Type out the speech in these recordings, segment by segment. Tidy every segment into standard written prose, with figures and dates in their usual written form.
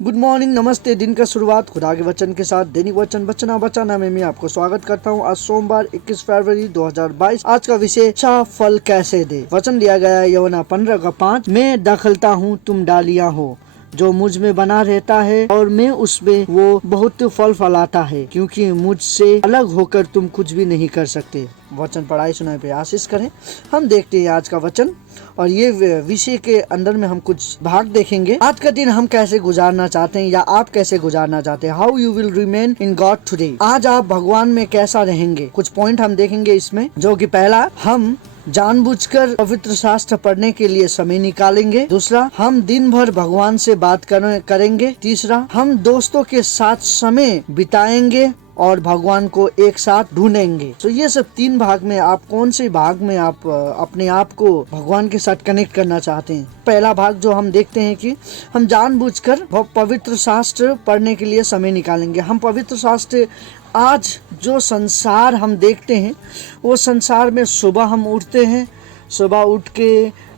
Good morning, नमस्ते। दिन का शुरुआत खुदा के वचन के साथ दैनिक वचन बचना बचाना में मैं आपको स्वागत करता हूँ। आज सोमवार 21 फरवरी 2022। आज का विषय अच्छा फल कैसे दे। वचन दिया गया है यूहन्ना 15:5। मैं दखलता हूँ, तुम डालियां हो। जो मुझ में बना रहता है और मैं उसमें, वो बहुत फल फलाता है, क्योंकि मुझसे अलग होकर तुम कुछ भी नहीं कर सकते। वचन पढ़ाई सुनाई पे आशीष करें। हम देखते हैं आज का वचन और ये विषय के अंदर में हम कुछ भाग देखेंगे। आज का दिन हम कैसे गुजारना चाहते हैं या आप कैसे गुजारना चाहते हैं। How you will remain in God today. आज आप भगवान में कैसा रहेंगे, कुछ पॉइंट हम देखेंगे इसमें। जो कि पहला, हम जानबूझकर पवित्र शास्त्र पढ़ने के लिए समय निकालेंगे। दूसरा, हम दिन भर भगवान से बात करेंगे। तीसरा, हम दोस्तों के साथ समय बिताएंगे और भगवान को एक साथ ढूंढेंगे। तो ये सब तीन भाग में आप कौन से भाग में आप अपने आप को भगवान के साथ कनेक्ट करना चाहते हैं। पहला भाग जो हम देखते हैं कि हम जानबूझकर पवित्र शास्त्र पढ़ने के लिए समय निकालेंगे। हम पवित्र शास्त्र, आज जो संसार हम देखते हैं, वो संसार में सुबह हम उठते हैं, सुबह उठ के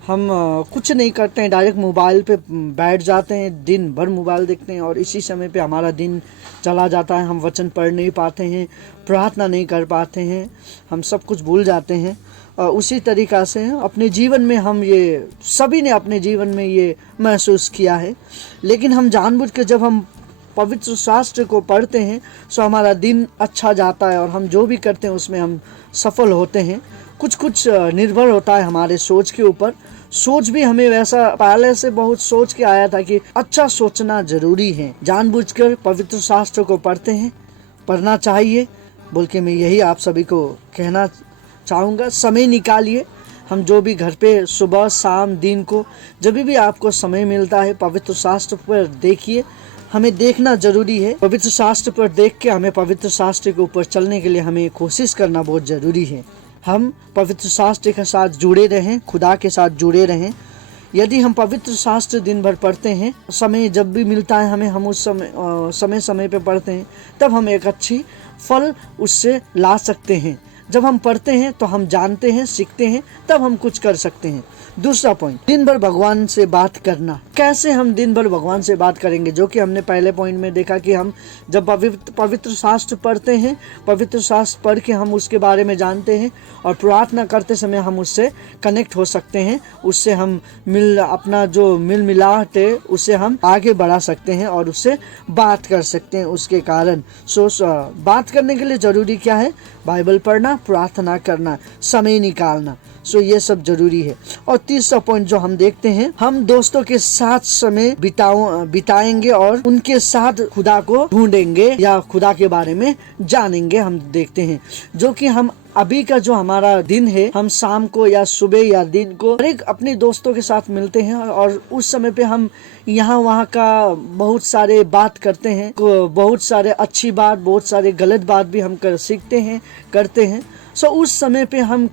हम कुछ नहीं करते हैं, डायरेक्ट मोबाइल पे बैठ जाते हैं, दिन भर मोबाइल देखते हैं और इसी समय पे हमारा दिन चला जाता है। हम वचन पढ़ नहीं पाते हैं, प्रार्थना नहीं कर पाते हैं, हम सब कुछ भूल जाते हैं। उसी तरीक़ा से अपने जीवन में हम ये सभी ने अपने जीवन में ये महसूस किया है। लेकिन हम जानबूझ के जब हम पवित्र शास्त्र को पढ़ते हैं तो हमारा दिन अच्छा जाता है और हम जो भी करते हैं उसमें हम सफल होते हैं। कुछ निर्भर होता है हमारे सोच के ऊपर। सोच भी हमें वैसा पहले से बहुत सोच के आया था कि अच्छा सोचना जरूरी है। जानबूझकर पवित्र शास्त्र को पढ़ते हैं, पढ़ना चाहिए बोल के मैं यही आप सभी को कहना चाहूँगा। समय निकालिए। हम जो भी घर पे सुबह शाम दिन को जब भी आपको समय मिलता है, पवित्र शास्त्र पर देखिए। हमें देखना जरूरी है। पवित्र शास्त्र पर देख के हमें पवित्र शास्त्र के ऊपर चलने के लिए हमें कोशिश करना बहुत जरूरी है। हम पवित्र शास्त्र के साथ जुड़े रहें, खुदा के साथ जुड़े रहें। यदि हम पवित्र शास्त्र दिन भर पढ़ते हैं, समय जब भी मिलता है हमें, हम उस समय पे पढ़ते हैं, तब हम एक अच्छी फल उससे ला सकते हैं। जब हम पढ़ते हैं तो हम जानते हैं, सीखते हैं, तब हम कुछ कर सकते हैं। दूसरा पॉइंट, दिन भर भगवान से बात करना। कैसे हम दिन भर भगवान से बात करेंगे, जो कि हमने पहले पॉइंट में देखा कि हम जब पवित्र शास्त्र पढ़ते हैं, पवित्र शास्त्र पढ़ के हम उसके बारे में जानते हैं और प्रार्थना करते समय हम उससे कनेक्ट हो सकते हैं। उससे हम अपना जो मिलावट है उससे हम आगे बढ़ा सकते हैं और उससे बात कर सकते हैं। उसके कारण बात करने के लिए जरूरी क्या है? बाइबल पढ़ना, प्रार्थना करना, समय निकालना। ये सब जरूरी है। और तीसरा पॉइंट जो हम देखते हैं, हम दोस्तों के साथ समय बिताएंगे और उनके साथ खुदा को ढूंढेंगे या खुदा के बारे में जानेंगे। हम देखते हैं जो कि हम अभी का जो हमारा दिन है, हम शाम को या सुबह या दिन को एक अपने दोस्तों के साथ मिलते हैं और उस समय पे हम यहाँ वहाँ का बहुत सारे बात करते हैं। बहुत सारे अच्छी बात, बहुत सारे गलत बात भी हम सीखते हैं, करते हैं। उस समय पे हम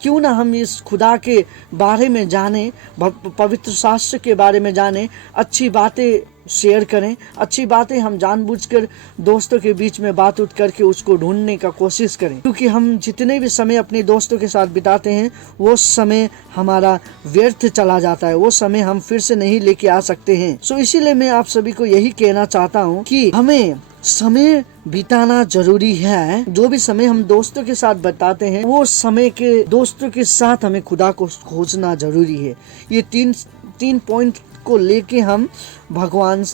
क्यों ना हम इस खुदा के बारे में जाने, पवित्र शास्त्र के बारे में जाने, अच्छी बातें शेयर करें। अच्छी बातें हम जानबूझकर दोस्तों के बीच में बात उठ करके उसको ढूंढने का कोशिश करें, क्योंकि हम जितने भी समय अपने दोस्तों के साथ बिताते हैं वो समय हमारा व्यर्थ चला जाता है, वो समय हम फिर से नहीं लेके आ सकते हैं। इसीलिए मैं आप सभी को यही कहना चाहता हूँ कि हमें समय बिताना जरूरी है। जो भी समय हम दोस्तों के साथ बिताते हैं, वो समय के दोस्तों के साथ हमें खुदा को खोजना जरूरी है। ये तीन पॉइंट को लेके हम भगवान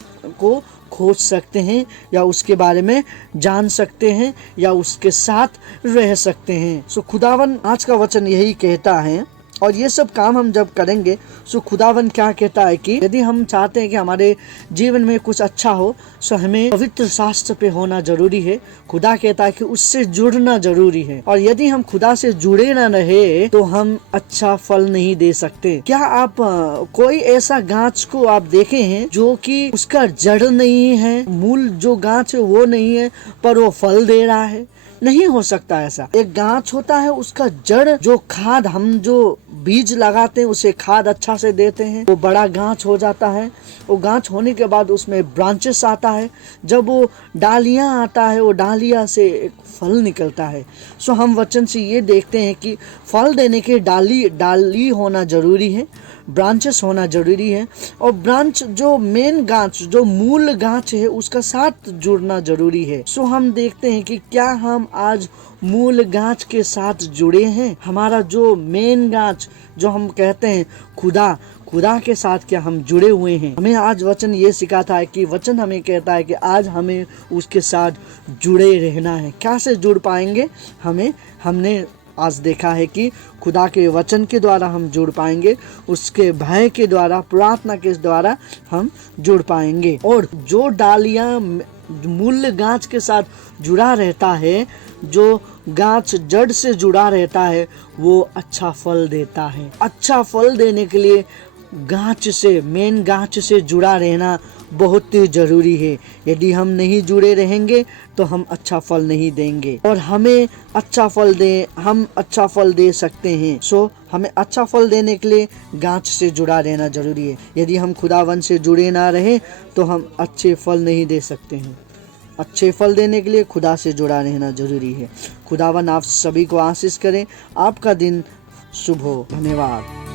को खोज सकते हैं या उसके बारे में जान सकते हैं या उसके साथ रह सकते हैं। खुदावन आज का वचन यही कहता है। और ये सब काम हम जब करेंगे खुदावन क्या कहता है कि यदि हम चाहते हैं कि हमारे जीवन में कुछ अच्छा हो, तो हमें पवित्र शास्त्र पे होना जरूरी है। खुदा कहता है कि उससे जुड़ना जरूरी है। और यदि हम खुदा से जुड़े ना रहे तो हम अच्छा फल नहीं दे सकते। क्या आप कोई ऐसा गाछ को आप देखे हैं जो कि उसका जड़ नहीं है, मूल जो गाछ है वो नहीं है, पर वो फल दे रहा है? नहीं हो सकता ऐसा। एक गाछ होता है, उसका जड़, जो खाद हम जो बीज लगाते हैं उसे खाद अच्छा से देते हैं, वो बड़ा गाछ हो जाता है। वो गाछ होने के बाद उसमें ब्रांचेस आता है। जब वो डालियां आता है, वो डालियां से एक फल निकलता है। हम वचन से ये देखते हैं कि फल देने के डाली होना जरूरी है। ब्रांचेस होना जरूरी है, और ब्रांच जो मेन गांच जो मूल गांच है उसका साथ जुड़ना जरूरी है। सो हम देखते हैं कि क्या हम आज मूल गांच के साथ जुड़े हैं। हमारा जो मेन गांच जो हम कहते हैं खुदा के साथ क्या हम जुड़े हुए हैं। हमें आज वचन ये सिखाता है कि वचन हमें कहता है कि आज हमें उसके साथ जुड़े रहना है। कैसे जुड़ पाएंगे? हमने आज देखा है कि खुदा के वचन के द्वारा हम जुड़ पाएंगे, उसके भय के द्वारा, प्रार्थना के द्वारा हम जुड़ पाएंगे। और जो डालियां मूल गांच के साथ जुड़ा रहता है, जो गांच जड़ से जुड़ा रहता है, वो अच्छा फल देता है। अच्छा फल देने के लिए मेन गांच से जुड़ा रहना बहुत ही जरूरी है। यदि हम नहीं जुड़े रहेंगे तो हम अच्छा फल नहीं देंगे, और हम अच्छा फल दे सकते हैं। सो हमें अच्छा फल देने के लिए गांच से जुड़ा रहना जरूरी है। यदि हम खुदावन से जुड़े ना रहे तो हम अच्छे फल नहीं दे सकते हैं। अच्छे फल देने के लिए खुदा से जुड़ा रहना जरूरी है। खुदावन आप सभी को आशीष करें। आपका दिन शुभ हो। धन्यवाद।